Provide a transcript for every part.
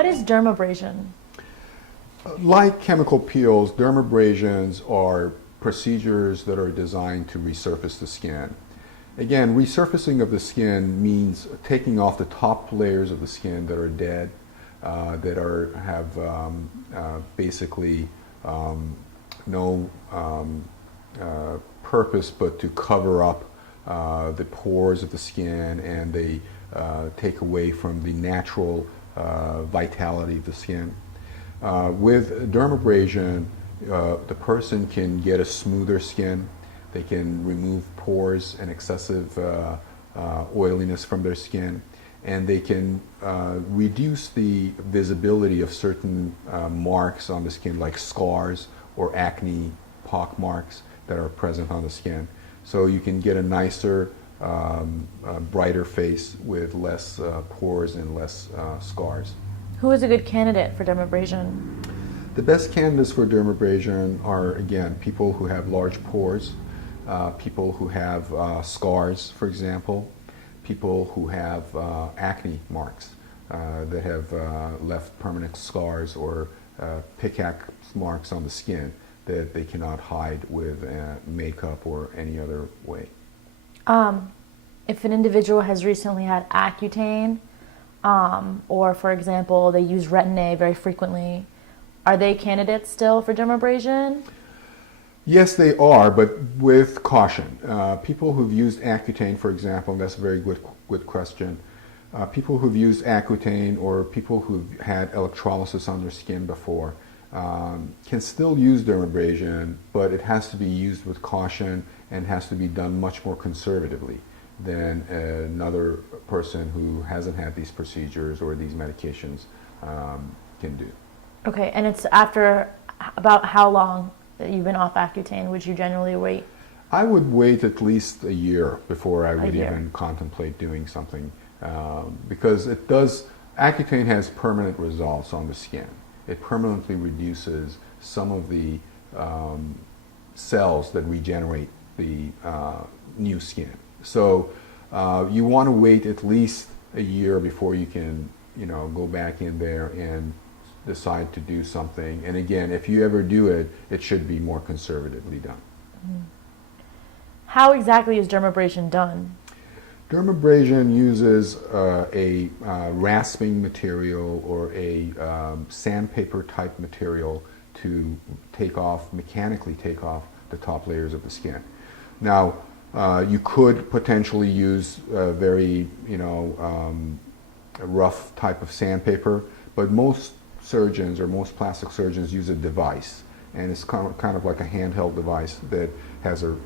What is dermabrasion? Like chemical peels, dermabrasions are procedures that are designed to resurface the skin. Again, resurfacing of the skin means taking off the top layers of the skin that are dead, have basically no purpose but to cover up the pores of the skin, and they take away from the natural vitality of the skin. With dermabrasion, the person can get a smoother skin. They can remove pores and excessive oiliness from their skin, and they can reduce the visibility of certain marks on the skin, like scars or acne pock marks that are present on the skin. So you can get a nicer, brighter face with less pores and less scars. Who is a good candidate for dermabrasion? The best candidates for dermabrasion are, again, people who have large pores, people who have scars, for example, people who have acne marks that have left permanent scars or pickaxe marks on the skin that they cannot hide with makeup or any other way. If an individual has recently had Accutane, or for example, they use Retin-A very frequently, are they candidates still for dermabrasion? Yes, they are, but with caution. People who've used Accutane, for example, and that's a very good question. People who've used Accutane or people who've had electrolysis on their skin before can still use dermabrasion, but it has to be used with caution and has to be done much more conservatively than another person who hasn't had these procedures or these medications can do. Okay, and it's after about how long that you've been off Accutane would you generally wait? I would wait at least a year before I would even contemplate doing something because Accutane has permanent results on the skin. It permanently reduces some of the cells that regenerate the new skin. So you want to wait at least a year before you can, go back in there and decide to do something. And again, if you ever do it, it should be more conservatively done. How exactly is dermabrasion done? Dermabrasion uses a rasping material or a sandpaper type material to mechanically take off the top layers of the skin. Now, you could potentially use a very, a rough type of sandpaper, but most surgeons or most plastic surgeons use a device, and it's kind of like a handheld device that has a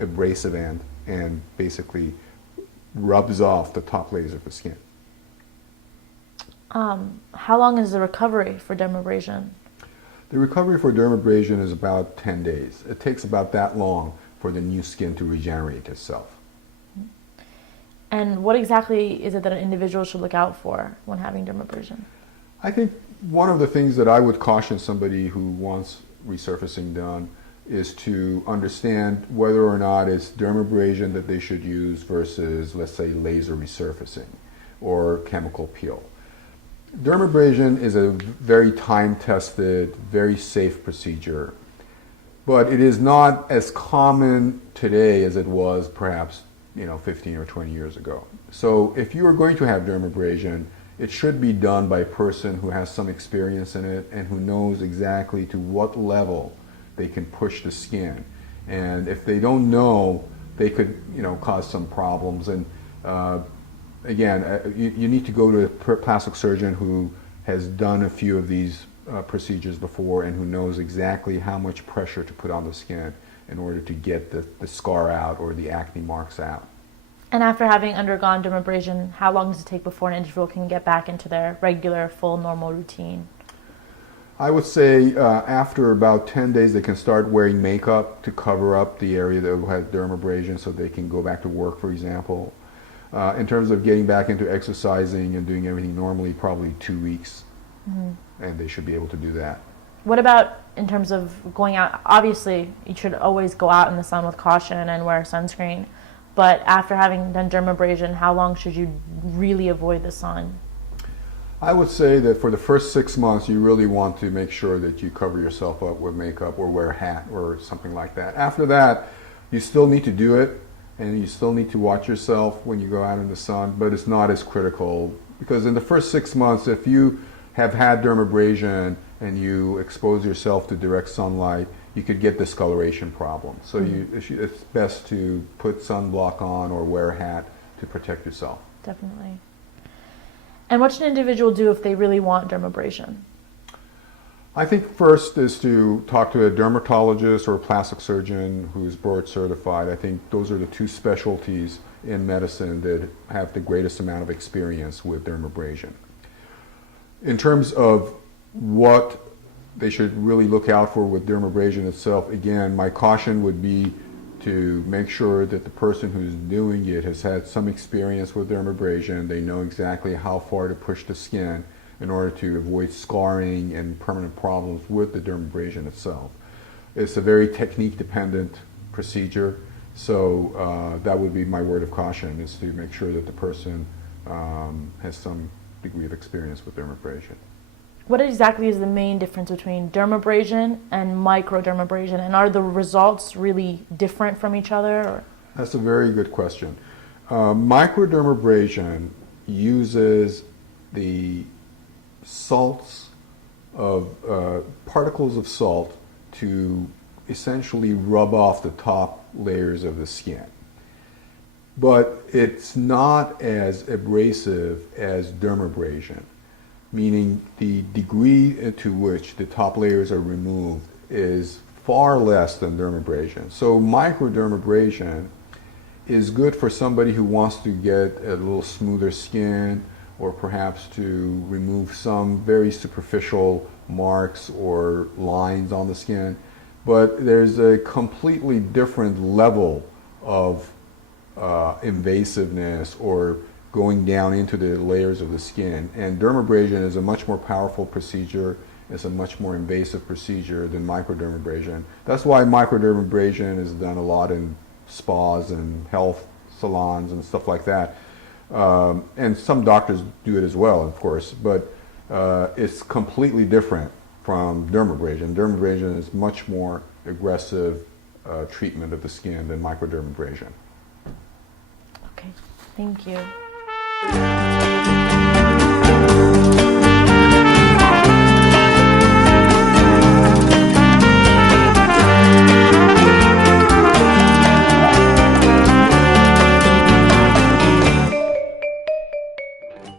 abrasive end and basically rubs off the top layers of the skin. How long is the recovery for dermabrasion? The recovery for dermabrasion is about 10 days. It takes about that long for the new skin to regenerate itself. And what exactly is it that an individual should look out for when having dermabrasion? I think one of the things that I would caution somebody who wants resurfacing done is to understand whether or not it's dermabrasion that they should use versus, let's say, laser resurfacing or chemical peel. Dermabrasion is a very time-tested, very safe procedure, but it is not as common today as it was perhaps 15 or 20 years ago. So if you are going to have dermabrasion, it should be done by a person who has some experience in it and who knows exactly to what level they can push the skin. And if they don't know, they could cause some problems. And again, you need to go to a plastic surgeon who has done a few of these procedures before and who knows exactly how much pressure to put on the skin in order to get the scar out or the acne marks out. And after having undergone dermabrasion, how long does it take before an individual can get back into their regular, full, normal routine? I would say after about 10 days they can start wearing makeup to cover up the area that had dermabrasion so they can go back to work, for example. In terms of getting back into exercising and doing everything normally, probably 2 weeks, and they should be able to do that. What about in terms of going out? Obviously, you should always go out in the sun with caution and wear sunscreen. But after having done dermabrasion, how long should you really avoid the sun? I would say that for the first 6 months, you really want to make sure that you cover yourself up with makeup or wear a hat or something like that. After that, you still need to do it, and you still need to watch yourself when you go out in the sun, but it's not as critical because in the first 6 months, if you have had dermabrasion and you expose yourself to direct sunlight, you could get discoloration problems. So it's best to put sunblock on or wear a hat to protect yourself. Definitely. And what should an individual do if they really want dermabrasion? I think first is to talk to a dermatologist or a plastic surgeon who's board certified. I think those are the two specialties in medicine that have the greatest amount of experience with dermabrasion. In terms of what they should really look out for with dermabrasion itself, again, my caution would be to make sure that the person who's doing it has had some experience with dermabrasion. They know exactly how far to push the skin in order to avoid scarring and permanent problems with the dermabrasion itself. It's a very technique-dependent procedure, so that would be my word of caution, is to make sure that the person has some degree of experience with dermabrasion. What exactly is the main difference between dermabrasion and microdermabrasion, and are the results really different from each other? Or? That's a very good question. Microdermabrasion uses the salts of particles of salt to essentially rub off the top layers of the skin. But it's not as abrasive as dermabrasion, meaning the degree to which the top layers are removed is far less than dermabrasion. So microdermabrasion is good for somebody who wants to get a little smoother skin, or perhaps to remove some very superficial marks or lines on the skin. But there's a completely different level of invasiveness or going down into the layers of the skin. And dermabrasion is a much more powerful procedure. It's a much more invasive procedure than microdermabrasion. That's why microdermabrasion is done a lot in spas and health salons and stuff like that. And some doctors do it as well, of course, but it's completely different from dermabrasion. Dermabrasion is much more aggressive treatment of the skin than microdermabrasion. Okay, thank you.